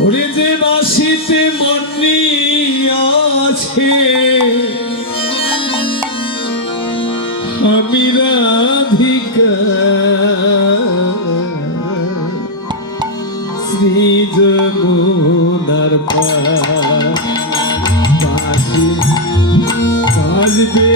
ওরে যে বাসিতে মন্নি আছে আমি রাধিকা। শ্রী যমুনার বাজবে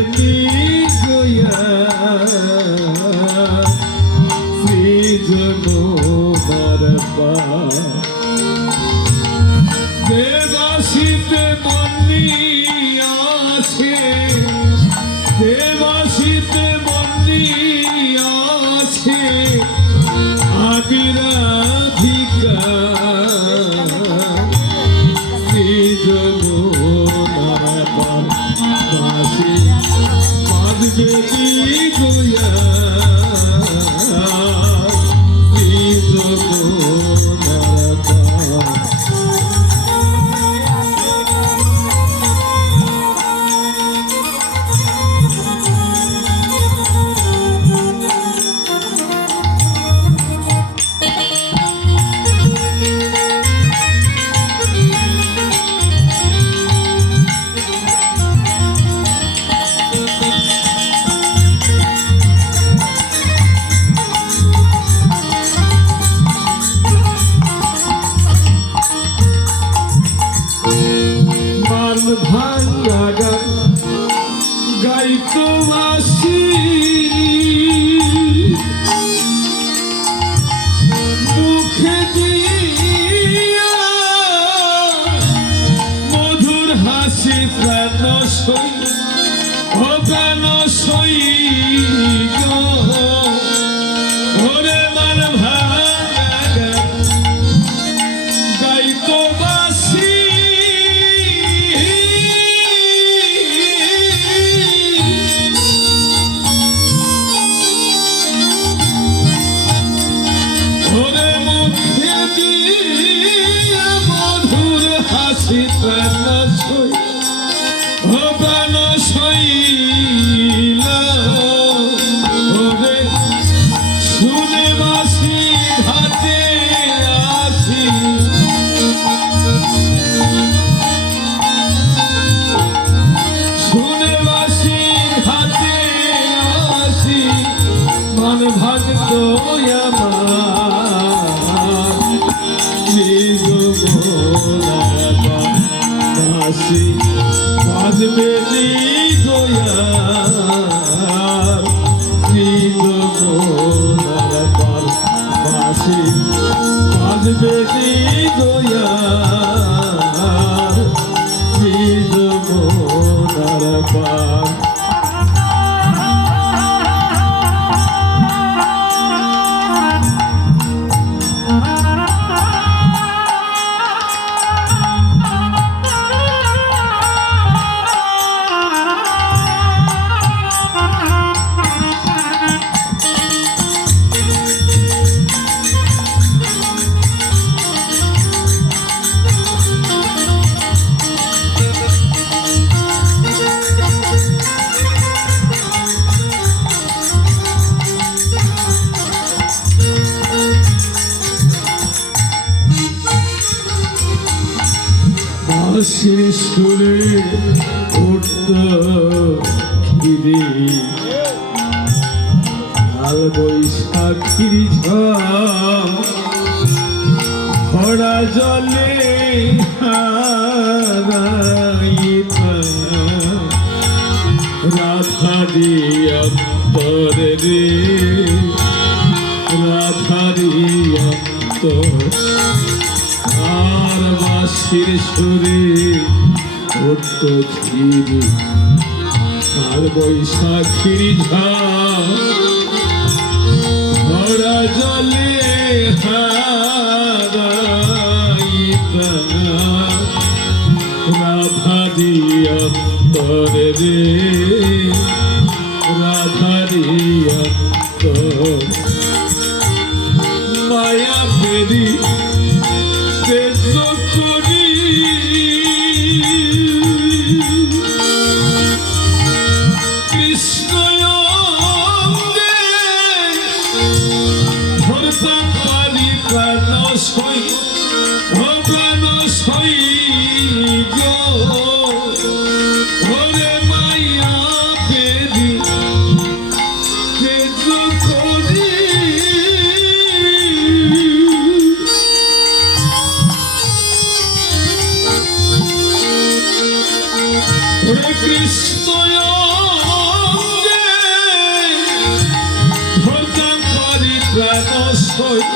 Oh. ভাঙ্গা গান গাইতো আসি মুখে মধুর হাসি সই ও বাসি বাজবে বাসি বাজবে নিজ পার বাঁশির সুরে উঠত খিরি কাল বৈশাখীর ঝড়া জলে রাধা দিয়ন্তর রে বাসির সুরে ঝিরি কাল বৈশাখীর জলে রাধা দিয়ন্তর রে রাধা দিয়ন্তর মায়া বেরি নস্কই ও প্রাণ সই গো। ওরে মাইয়া পেদি তেজ করি। ওরে কৃষ্ণ ধরতাম পারি প্রাণ সই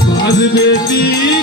দি গোয়া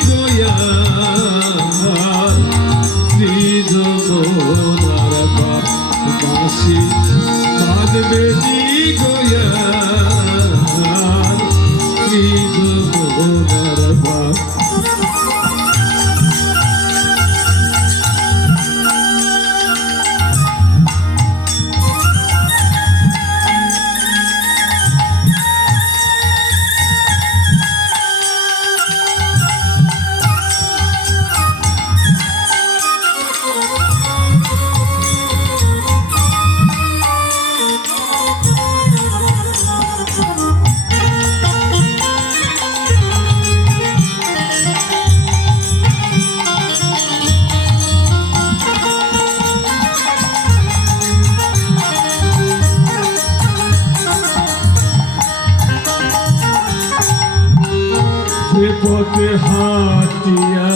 যে পথে হাটিয়া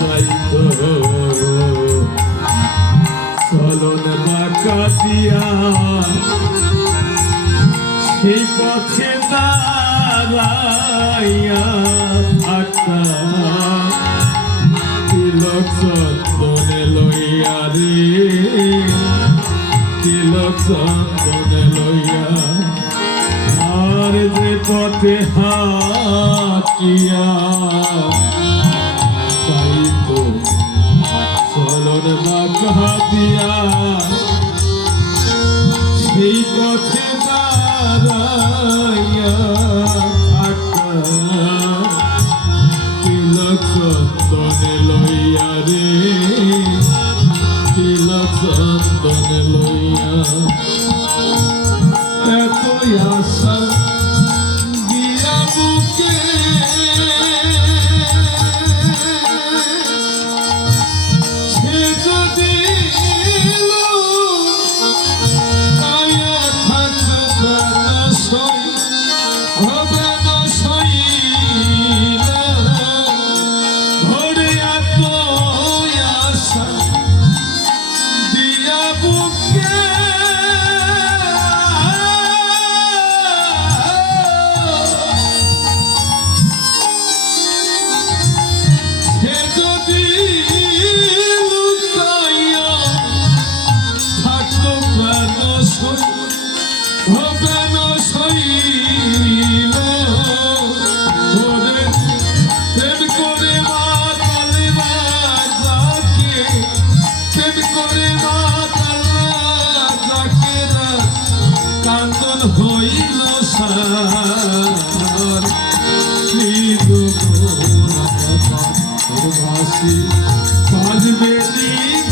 যাইত চলন বাঁকা দিয়া সেই পথে দাঁড়াইয়া থাকা তিলক চন্দনে লইয়া রে। তিলক চন্দনে লইয়া। আর যে পথে হাটিয়া যাইত চলন বাঁকা দিয়া সেই পথে দাঁড়াইয়া থাকা। তিলক চন্দনে লইয়া রে। তিলক চন্দনে লইয়া। এত আশা ভাসি বাজবে নি